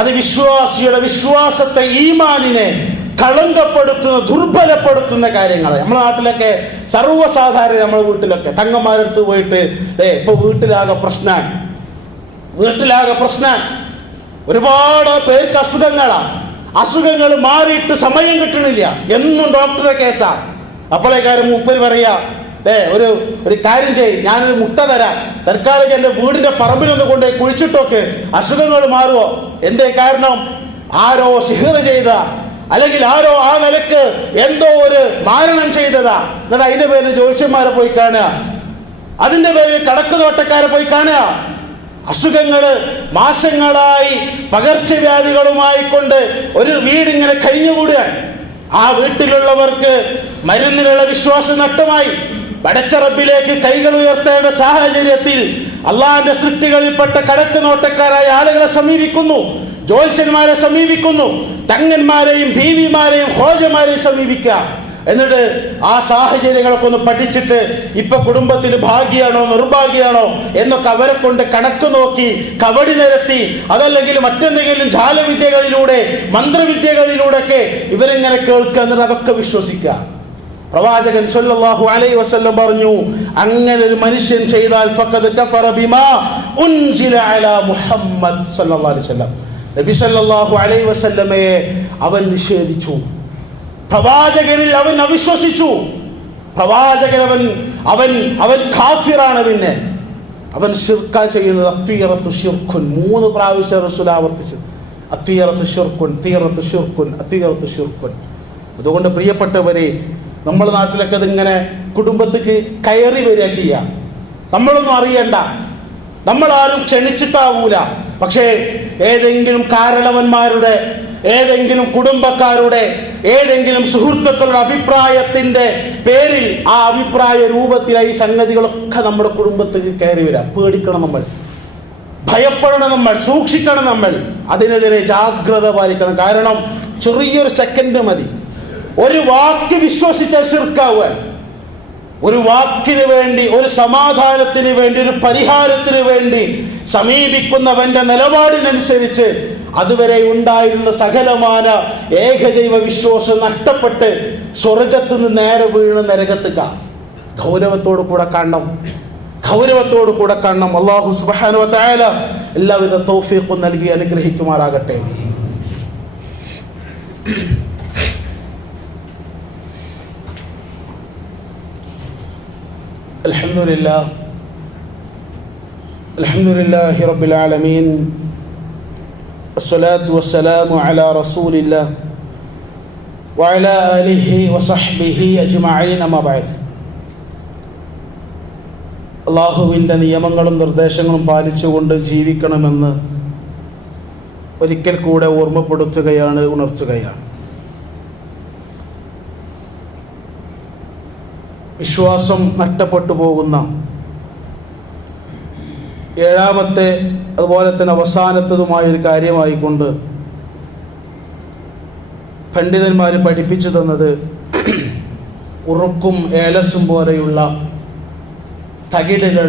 അത് വിശ്വാസിയുടെ വിശ്വാസത്തെ, ഈമാനിനെ കളങ്കപ്പെടുത്തുന്ന, ദുർബലപ്പെടുത്തുന്ന കാര്യങ്ങൾ. നമ്മുടെ നാട്ടിലൊക്കെ സർവ്വസാധാരണ, നമ്മുടെ വീട്ടിലൊക്കെ തങ്ങന്മാരെടുത്ത് പോയിട്ട് ഇപ്പൊ വീട്ടിലാകെ പ്രശ്നം, ഒരുപാട് പേർക്ക് അസുഖങ്ങൾ മാറിയിട്ട് സമയം കിട്ടണില്ല, എന്നും ഡോക്ടറെ കേസാ. അപ്പോഴേക്കാരും മൂപ്പര് പറയാ, ഒരു കാര്യം ചെയ്യും, ഞാനൊരു മുട്ട തരാം, തൽക്കാലം എൻ്റെ വീടിന്റെ പറമ്പിലൊന്ന് കൊണ്ടുപോയി കുഴിച്ചിട്ടോക്ക്, അസുഖങ്ങൾ മാറുമോ? എന്തേ കാരണം? ആരോ സിഹ്ർ ചെയ്ത, അല്ലെങ്കിൽ ആരോ ആ നിലക്ക് എന്തോ ഒരു മാരണം ചെയ്തതാ. എന്നിട്ട് അതിന്റെ പേരിൽ ജ്യോത്സ്യന്മാരെ പോയി കാണുക, അതിന്റെ പേരിൽ കണക്ക് നോട്ടക്കാരെ പോയി കാണുക. അസുഖങ്ങള് മാസങ്ങളായി പകർച്ചവ്യാധികളുമായി കൊണ്ട് ഒരു വീടിങ്ങനെ കഴിഞ്ഞുകൂടുകയാണ്. ആ വീട്ടിലുള്ളവർക്ക് മരുന്നിലുള്ള വിശ്വാസം നഷ്ടമായി, പടച്ച റബ്ബിലേക്ക് കൈകൾ ഉയർത്തേണ്ട സാഹചര്യത്തിൽ അള്ളാഹിന്റെ സൃഷ്ടികളിൽപ്പെട്ട കടക്ക് നോട്ടക്കാരായ ആളുകളെ സമീപിക്കുന്നു, ജ്യോത്സ്യന്മാരെ സമീപിക്കുന്നു, തങ്ങന്മാരെയും ബീവിമാരെയും ഖോജമാരെയും സമീപിക്കുക. എന്നിട്ട് ആ സാഹചര്യങ്ങളൊക്കെ ഒന്ന് പഠിച്ചിട്ട് ഇപ്പൊ കുടുംബത്തിൽ ഭാഗ്യാണോ നിർഭാഗ്യാണോ എന്നൊക്കെ അവരെ കൊണ്ട് കണക്ക് നോക്കി കബഡി നിരത്തി, അതല്ലെങ്കിൽ മറ്റെന്തെങ്കിലും ജാലവിദ്യകളിലൂടെ മന്ത്രവിദ്യകളിലൂടെയൊക്കെ ഇവരിങ്ങനെ കേൾക്കുക, എന്നിട്ട് അതൊക്കെ വിശ്വസിക്കുക. പ്രവാചകൻ സല്ലല്ലാഹു അലൈഹി വസല്ലം പറഞ്ഞു, അങ്ങനെ ഒരു മനുഷ്യൻ ചെയ്താൽ ഫഖദ് കഫറ ബിമാ ഉൻസില അലാ മുഹമ്മദ് സല്ലല്ലാഹു അലൈഹി വസല്ലം, നബി സല്ലല്ലാഹു അലൈഹി വസല്ലമയെ അവൻ നിഷേധിച്ചു, പ്രവാചകനിൽ അവൻ അവിശ്വസിച്ചു. പ്രവാചകൻ അവൻ കാഫിറാണ്. പിന്നെ അവൻ ശിർക്ക ചെയ്യുന്നത്. അത്വീറത്തു ശിർക്കുൻ 3 പ്രാവശ്യം റസൂൽ ആവർത്തിച്ചത്. അത്വീറത്തു ശിർക്കുൻ, തീറത്തു ശിർക്കുൻ, അത്വീറത്തു ശിർക്കുൻ. അതുകൊണ്ട് പ്രിയപ്പെട്ടവരെ, നമ്മുടെ നാട്ടിലൊക്കെ അതിങ്ങനെ കുടുംബത്തേക്ക് കയറി വരിക ചെയ്യാം. നമ്മളൊന്നും അറിയണ്ട, നമ്മളാരും ക്ഷണിച്ചിട്ടാവൂല. പക്ഷേ ഏതെങ്കിലും കാരണവന്മാരുടെ, ഏതെങ്കിലും കുടുംബക്കാരുടെ, ഏതെങ്കിലും സുഹൃത്തുക്കളുടെ അഭിപ്രായത്തിന്റെ പേരിൽ ആ അഭിപ്രായ രൂപത്തിലായി സംഗതികളൊക്കെ നമ്മുടെ കുടുംബത്തേക്ക് കയറി വരാം. പേടിക്കണം നമ്മൾ, ഭയപ്പെടണം നമ്മൾ, സൂക്ഷിക്കണം നമ്മൾ, അതിനെതിരെ ജാഗ്രത പാലിക്കണം. കാരണം ചെറിയൊരു സെക്കൻഡ് മതി, ഒരു വാക്ക് വിശ്വസിച്ചാൽ ശിർക്കാവാൻ. ഒരു വാക്കിന് വേണ്ടി, ഒരു സമാധാനത്തിന് വേണ്ടി, ഒരു പരിഹാരത്തിന് വേണ്ടി സമീപിക്കുന്നവന്റെ നിലപാടിനനുസരിച്ച് അതുവരെ ഉണ്ടായിരുന്ന സകലമാന ഏകദൈവ വിശ്വാസം നഷ്ടപ്പെട്ട് സ്വർഗത്ത് നിന്ന് നേരെ വീണ് നരകത്തുക. ഗൗരവത്തോടു കൂടെ കാണണം, ഗൗരവത്തോടു കൂടെ കാണണം. അല്ലാഹു സുബ്ഹാനഹു വ തആല എല്ലാവിധ തൗഫീഖും നൽകി അനുഗ്രഹിക്കുമാറാകട്ടെ. അൽഹംദുലില്ലാഹി റബ്ബിൽ ആലമീൻ, അസ്സലാത്തു വസ്സലാമു അലാ റസൂലില്ലാഹ് വഅലാ ആലിഹി വസഹ്ബിഹി അജ്മഈൻ, അമ്മാ ബഅദ്. അല്ലാഹുവിൻ്റെ നിയമങ്ങളും നിർദ്ദേശങ്ങളും പാലിച്ചുകൊണ്ട് ജീവിക്കണമെന്ന് ഒരിക്കൽ കൂടെ ഓർമ്മപ്പെടുത്തുകയാണ്, ഉണർത്തുകയാണ്. വിശ്വാസം നഷ്ടപ്പെട്ടു പോകുന്ന ഏഴാമത്തെ അതുപോലെ തന്നെ അവസാനത്തതുമായൊരു കാര്യമായിക്കൊണ്ട് പണ്ഡിതന്മാർ പഠിപ്പിച്ചു തന്നത് ഉറുക്കും ഏലസും പോലെയുള്ള തകിടുകൾ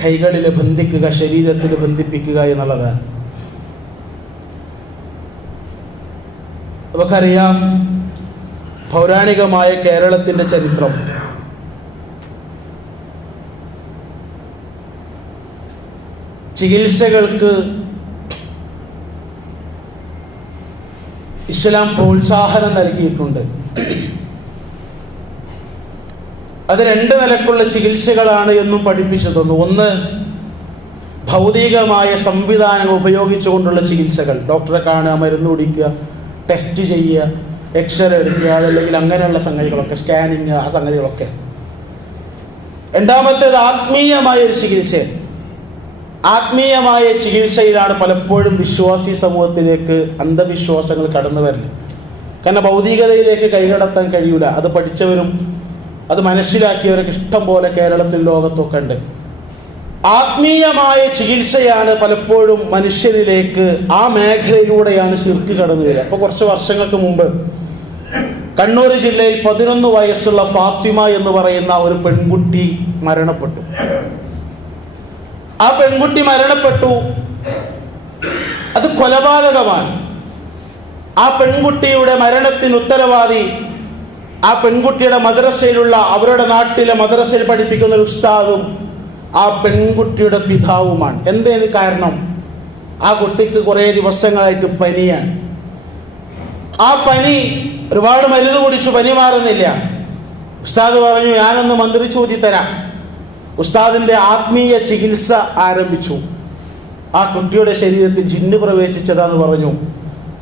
കൈകളിൽ ബന്ധിക്കുക, ശരീരത്തിൽ ബന്ധിപ്പിക്കുക എന്നുള്ളതാണ്. നമുക്കറിയാം, പൗരാണികമായ കേരളത്തിൻ്റെ ചരിത്രം. ചികിത്സകൾക്ക് ഇസ്ലാം പ്രോത്സാഹനം നൽകിയിട്ടുണ്ട്. അത് 2 നിലക്കുള്ള ചികിത്സകളാണ് എന്നും പഠിപ്പിച്ചു തന്നു. ഒന്ന്, ഭൗതികമായ സംവിധാനങ്ങൾ ഉപയോഗിച്ചുകൊണ്ടുള്ള ചികിത്സകൾ. ഡോക്ടറെ കാണുക, മരുന്ന് കുടിക്കുക, ടെസ്റ്റ് ചെയ്യുക, എക്സ്റേ എടുക്കുക, അതല്ലെങ്കിൽ അങ്ങനെയുള്ള സംഗതികളൊക്കെ, സ്കാനിങ്, ആ സംഗതികളൊക്കെ. രണ്ടാമത്തേത് ആത്മീയമായ ഒരു ചികിത്സ. ആത്മീയമായ ചികിത്സയിലാണ് പലപ്പോഴും വിശ്വാസി സമൂഹത്തിലേക്ക് അന്ധവിശ്വാസങ്ങൾ കടന്നു വരുന്നത്. കാരണം ഭൗതികതയിലേക്ക് കൈകടത്താൻ കഴിയൂല. അത് പഠിച്ചവരും അത് മനസ്സിലാക്കിയവരൊക്കെ ഇഷ്ടം പോലെ കേരളത്തിൽ, ലോകത്തൊക്കെ ഉണ്ട്. ആത്മീയമായ ചികിത്സയാണ് പലപ്പോഴും മനുഷ്യരിലേക്ക്, ആ മേഖലയിലൂടെയാണ് ശിർക്ക് കടന്നു വരിക. അപ്പോൾ കുറച്ച് വർഷങ്ങൾക്ക് മുമ്പ് കണ്ണൂർ ജില്ലയിൽ 11 വയസ്സുള്ള ഫാത്തിമ എന്ന് പറയുന്ന ഒരു പെൺകുട്ടി മരണപ്പെട്ടു. ആ പെൺകുട്ടി മരണപ്പെട്ടു. അത് കൊലപാതകമാണ്. ആ പെൺകുട്ടിയുടെ മരണത്തിന് ഉത്തരവാദി ആ പെൺകുട്ടിയുടെ മദ്രസയിലുള്ള, അവരുടെ നാട്ടിലെ മദ്രസയിൽ പഠിപ്പിക്കുന്ന ഒരു ഉസ്താദും ആ പെൺകുട്ടിയുടെ പിതാവുമാണ്. എന്തേന് കാരണം? ആ കുട്ടിക്ക് കുറേ ദിവസങ്ങളായിട്ട് പനിയാണ്. ആ പനി, ഒരുപാട് മരുന്ന് കുടിച്ചു, പനി മാറുന്നില്ല. ഉസ്താദ് പറഞ്ഞു, ഞാനൊന്ന് മന്ത്രിച്ചു ഊതി തരാം. ഉസ്താദിന്റെ ആത്മീയ ചികിത്സ ആരംഭിച്ചു. ആ കുട്ടിയുടെ ശരീരത്തിൽ ജിന്ന് പ്രവേശിച്ചതാന്ന് പറഞ്ഞു.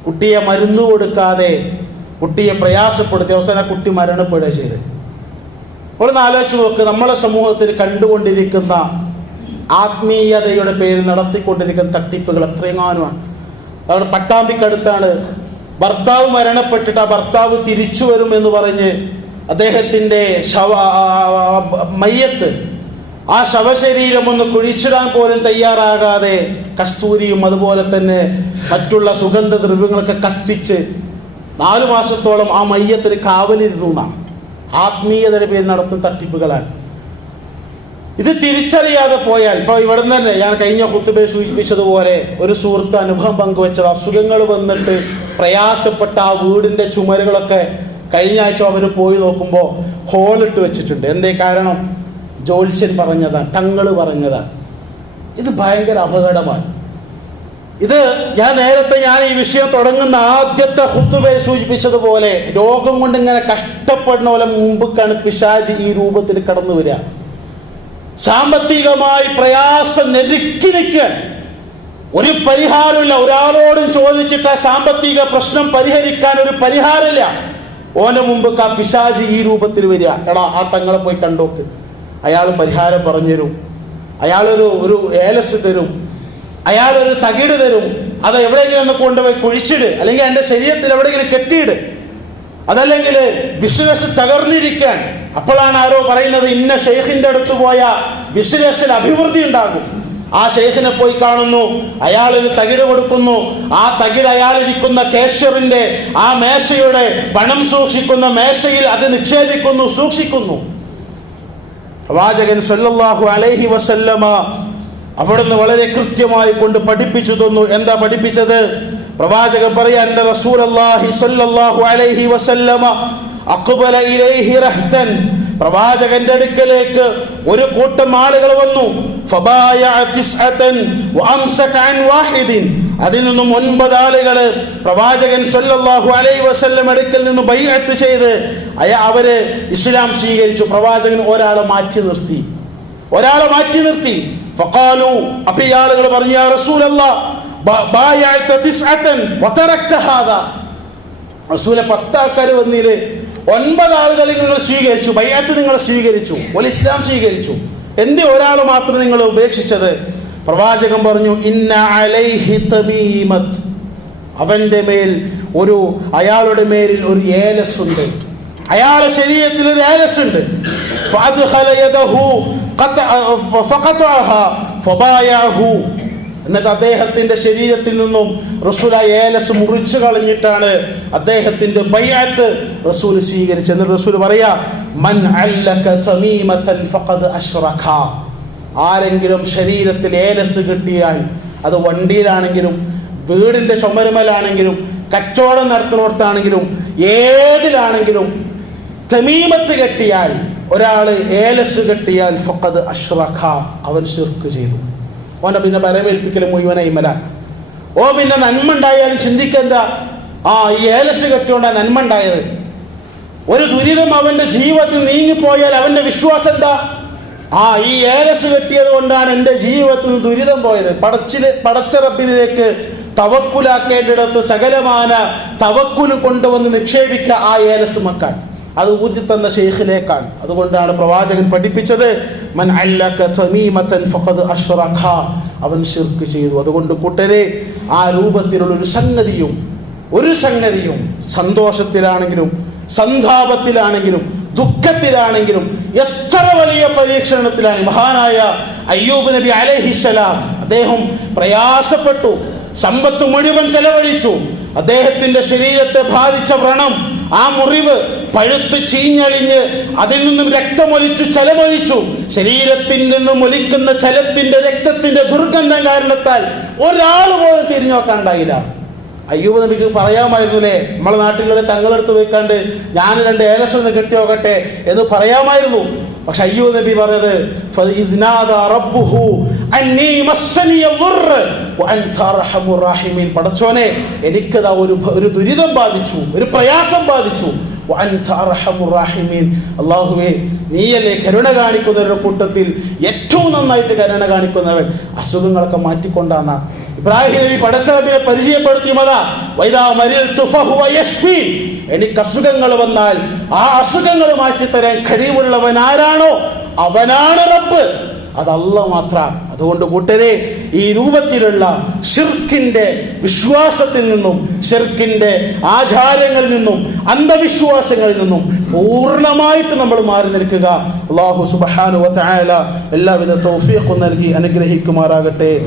കുട്ടിയെ മരുന്ന് കൊടുക്കാതെ കുട്ടിയെ പ്രയാസപ്പെടുത്തി അവസാനം കുട്ടി മരണപ്പെടുക ചെയ്ത്. അപ്പോൾ ഒന്ന് ആലോചിച്ച് നോക്ക്, നമ്മളെ സമൂഹത്തിൽ കണ്ടുകൊണ്ടിരിക്കുന്ന ആത്മീയതയുടെ പേരിൽ നടത്തിക്കൊണ്ടിരിക്കുന്ന തട്ടിപ്പുകൾ എത്രയെങ്ങാനുമാണ്. അവിടെ പട്ടാമ്പിക്കടുത്താണ് ഭർത്താവ് മരണപ്പെട്ടിട്ട് ആ ഭർത്താവ് തിരിച്ചു വരും എന്ന് പറഞ്ഞ് അദ്ദേഹത്തിൻ്റെ മയ്യത്ത്, ആ ശവശരീരം ഒന്ന് കുഴിച്ചിടാൻ പോലും തയ്യാറാകാതെ കസ്തൂരിയും അതുപോലെ തന്നെ മറ്റുള്ള സുഗന്ധദ്രവ്യങ്ങളൊക്കെ കത്തിച്ച് 4 മാസത്തോളം ആ മയ്യത്തിന് കാവലിരുന്നു എന്നാണ്. ആത്മീയതയുടെ പേരിൽ നടത്തുന്ന തട്ടിപ്പുകളാണ്. ഇത് തിരിച്ചറിയാതെ പോയാൽ, ഇപ്പോൾ ഇവിടെ തന്നെ ഞാൻ കഴിഞ്ഞ ഖുത്ബയിൽ സൂചിപ്പിച്ചതുപോലെ ഒരു സുഹൃത്ത് അനുഭവം പങ്കുവെച്ചത്, അസുഖങ്ങൾ വന്നിട്ട് പ്രയാസപ്പെട്ട ആ വീടിൻ്റെ ചുമരുകളൊക്കെ കഴിഞ്ഞ ആഴ്ച അവർ പോയി നോക്കുമ്പോൾ ഹോളിട്ട് വെച്ചിട്ടുണ്ട്. എന്തേ കാരണം? ജ്യോത്സ്യൻ പറഞ്ഞതാണ്, തങ്ങൾ പറഞ്ഞതാണ്. ഇത് ഭയങ്കര അപകടമാണ്. ഇത് ഞാൻ ഈ വിഷയം തുടങ്ങുന്ന ആദ്യത്തെ ഖുത്ബയിൽ സൂചിപ്പിച്ചതുപോലെ രോഗം കൊണ്ട് ഇങ്ങനെ കഷ്ടപ്പെടുന്ന പോലെ മുമ്പ് പിശാച് ഈ രൂപത്തിൽ കടന്നു വരിക. സാമ്പത്തികമായി പ്രയാസം നെരുക്കി നിൽക്കാൻ ഒരു പരിഹാരമില്ല. ഒരാളോടും ചോദിച്ചിട്ട് ആ സാമ്പത്തിക പ്രശ്നം പരിഹരിക്കാൻ ഒരു പരിഹാരമില്ല. ഓന്റെ മുമ്പ് ആ പിശാച് ഈ രൂപത്തിൽ വരിക. എടാ, ആ തങ്ങളെ പോയി കണ്ടോക്ക്, അയാൾ പരിഹാരം പറഞ്ഞുതരും, അയാളൊരു ഏലസ് തരും, അയാളൊരു തകിട് തരും, അത് എവിടെയെങ്കിലും ഒന്ന് കൊണ്ടുപോയി കുഴിച്ചിട്, അല്ലെങ്കിൽ എൻ്റെ ശരീരത്തിൽ എവിടെയെങ്കിലും കെട്ടിയിട്, അതല്ലെങ്കിൽ ബിസിനസ് തകർന്നിരിക്കാൻ. അപ്പോഴാണ് ആരോ പറയുന്നത്, ഇന്ന ഷെയ്ഖിന്റെ അടുത്ത് പോയ ബിസിനസ്സിൽ അഭിവൃദ്ധി ഉണ്ടാകും. ആ ഷെയ്ഖിനെ പോയി കാണുന്നു, അയാളിന് തകിട് കൊടുക്കുന്നു. ആ തകിട് അയാളിരിക്കുന്ന കേഷ്യറിന്റെ ആ മേശയുടെ പണം സൂക്ഷിക്കുന്ന മേശയിൽ അത് നിക്ഷേപിക്കുന്നു, സൂക്ഷിക്കുന്നു. പ്രവാചകൻ സല്ലല്ലാഹു അലൈഹി വസല്ലമ അവിടുന്ന് വളരെ കൃത്യമായി കൊണ്ട് പഠിപ്പിച്ചു തന്നു. എന്താ പഠിപ്പിച്ചത്? പ്രവാചകൻ പറയാ, അന്ന റസൂലുള്ളാഹി സ്വല്ലല്ലാഹു അലൈഹി വസല്ലമ അഖ്ബല ഇലൈഹി റഹ്തൻ, പ്രവാചകന്റെ അടുക്കലേക്ക് ഒരു കൂട്ടം ആളുകൾ വന്നു. ഫബായഅ തിസ്അതൻ വഅംസക അൻ വാഹിദിൻ, അതിൽ നിന്നും 9 ആളുകൾ പ്രവാചകൻ സല്ലല്ലാഹു അലൈഹി വസല്ലം അടുക്കൽ നിന്ന് ബൈഅത്ത് ചെയ്ത് അവര് ഇസ്ലാം സ്വീകരിച്ചു. പ്രവാചകൻ ഒരാളെ മാറ്റി നിർത്തി. ഫഖാലു, അപ്പോൾ ഈ ആളുകൾ പറഞ്ഞു, യാ റസൂലല്ലാഹ് ബായഅത തിസ്അതൻ വതറക്ത ഹാദാ, റസൂലെ 10 ആൾക്കാർ വന്നില്ലേ, 9 ആളുകൾ നിങ്ങൾ സ്വീകരിച്ചു, ബൈഅത്ത് നിങ്ങൾ സ്വീകരിച്ചു, ഇസ്ലാം സ്വീകരിച്ചു, എന്തേ ഒരാൾ മാത്രം നിങ്ങൾ ഉപേക്ഷിച്ചത്? പ്രവാചകൻ പറഞ്ഞു, ഇന്ന അലൈഹി തമീമത്ത്, അവന്റെ മേൽ അയാളുടെ മേലിൽ ഒരു ഏലസ് ഉണ്ട്, അയാളുടെ ശരീരത്തിൽ ഒരു ഏലസ് ഉണ്ട്. ഫഅദ്ഖല യദഹു ഫഖതഅഹാ ഫബായഅഹു, എന്നിട്ട് അദ്ദേഹത്തിന്റെ ശരീരത്തിൽ നിന്നും റസൂൽ ഏലസ് മുറിച്ചു കളഞ്ഞിട്ടാണ് അദ്ദേഹത്തിന്റെ ബൈഅത്ത് റസൂൽ സ്വീകരിച്ചത്. എന്നിട്ട് റസൂൽ പറയാ, മൻ അല്ലക തമീമതൻ ഫഖദ് അശ്റക, ആരെങ്കിലും ശരീരത്തിൽ ഏലസ് കിട്ടിയാൽ, അത് വണ്ടിയിലാണെങ്കിലും വീടിന്റെ ചുമരുമലാണെങ്കിലും കച്ചവടം നടത്തുന്നിടത്താണെങ്കിലും ഏതിലാണെങ്കിലും തമീമത്ത് കെട്ടിയാൽ, ഒരാള് ഏലസ് കെട്ടിയാൽ ഫഖദ് അശ്റക, അവൻ ശിർക്ക് ചെയ്തു. ഓനെ പിന്നെ ബലമേൽപ്പിക്കൽ മുഴുവനായി മലാൻ. പിന്നെ നന്മ ഉണ്ടായാലും ചിന്തിക്കെന്താ, ഈ ഏലസ് കെട്ടിയോണ്ടാ നന്മ ഉണ്ടായത്. ഒരു ദുരിതം അവന്റെ ജീവിതത്തിൽ നീങ്ങിപ്പോയാൽ അവന്റെ വിശ്വാസം എന്താ? ഈ ഏലസ് കെട്ടിയത് കൊണ്ടാണ് എൻ്റെ ജീവിതത്തിൽ നിന്ന് ദുരിതം പോയത്. പടച്ച റബ്ബിലേക്ക് തവക്കുലാക്കേണ്ടിടത്ത് സകലമാന തവക്കുലും കൊണ്ടുവന്ന് നിക്ഷേപിക്കുക ആ ഏലസ് മക്കാൻ, അത് ഊതി തന്ന ഷെയ്ഖിലേക്കാണ്. അതുകൊണ്ടാണ് പ്രവാചകൻ പഠിപ്പിച്ചത്, മൻ അല്ലക തമീമതൻ ഫഖദ് അശ്റക, അവൻ ശിർക്ക് ചെയ്തു. അതുകൊണ്ട് കൂട്ടരെ, ആ രൂപത്തിലുള്ള ഒരു സംഗതിയും സന്തോഷത്തിലാണെങ്കിലും സന്താപത്തിലാണെങ്കിലും ദുഃഖത്തിലാണെങ്കിലും എത്ര വലിയ പരീക്ഷണത്തിലാണ്, മഹാനായ അയ്യൂബ് നബി അലൈഹിസ്സലാം, അദ്ദേഹം പ്രയാസപ്പെട്ടു, സമ്പത്ത് മുഴുവൻ ചെലവഴിച്ചു, അദ്ദേഹത്തിന്റെ ശരീരത്തെ ബാധിച്ച വ്രണം, ആ മുറിവ് പഴുത്ത് ചീഞ്ഞളിഞ്ഞ് അതിൽ നിന്നും രക്തമൊലിച്ചു, ചലമൊലിച്ചു. ശരീരത്തിൽ നിന്നും ഒലിക്കുന്ന ചലത്തിന്റെ രക്തത്തിന്റെ ദുർഗന്ധം കാരണത്താൽ ഒരാൾ പോലും തിരിഞ്ഞു നോക്കാൻ ഉണ്ടായില്ല. അയ്യൂബ് നബിക്ക് പറയാമായിരുന്നുല്ലേ, നമ്മളെ നാട്ടിലുള്ള തങ്ങളെടുത്ത് പോയിക്കാണ്ട് ഞാൻ 2 ഏലസ് ഒന്ന് കെട്ടി നോക്കട്ടെ എന്ന് പറയാമായിരുന്നു. പക്ഷെ അയ്യൂബ് നബി പറഞ്ഞത്, പടച്ചോനെ, എനിക്കതാ ഒരു ദുരിതം ബാധിച്ചു, ഒരു പ്രയാസം ബാധിച്ചു. അല്ലാഹുവേ, നീയല്ലേ കരുണ കാണിക്കുന്നവരുടെ കൂട്ടത്തിൽ ഏറ്റവും നന്നായിട്ട് കരുണ കാണിക്കുന്നവൻ. അസുഖങ്ങളൊക്കെ മാറ്റിക്കൊണ്ടാന്ന ഇബ്രാഹിം നബി പടച്ചറബിനെ പരിചയപ്പെടുത്തിയതാ, എനിക്ക് അസുഖങ്ങൾ വന്നാൽ ആ അസുഖങ്ങൾ മാറ്റിത്തരാൻ കഴിവുള്ളവൻ ആരാണോ അവനാണ് റബ്ബ്. അത് അല്ലാഹ് മാത്രമാണ്. അതുകൊണ്ട് കൂട്ടരെ, ഈ രൂപത്തിലുള്ള ശിർക്കിന്റെ വിശ്വാസത്തിൽ നിന്നും, ശിർക്കിന്റെ ആചാരങ്ങളിൽ നിന്നും, അന്ധവിശ്വാസങ്ങളിൽ നിന്നും പൂർണ്ണമായിട്ട് നമ്മൾ മാറി നിൽക്കുക. അല്ലാഹു സുബ്ഹാനഹു വ തആല എല്ലാവിധ തൗഫീഖും നൽകി അനുഗ്രഹിക്കുമാറാകട്ടെ.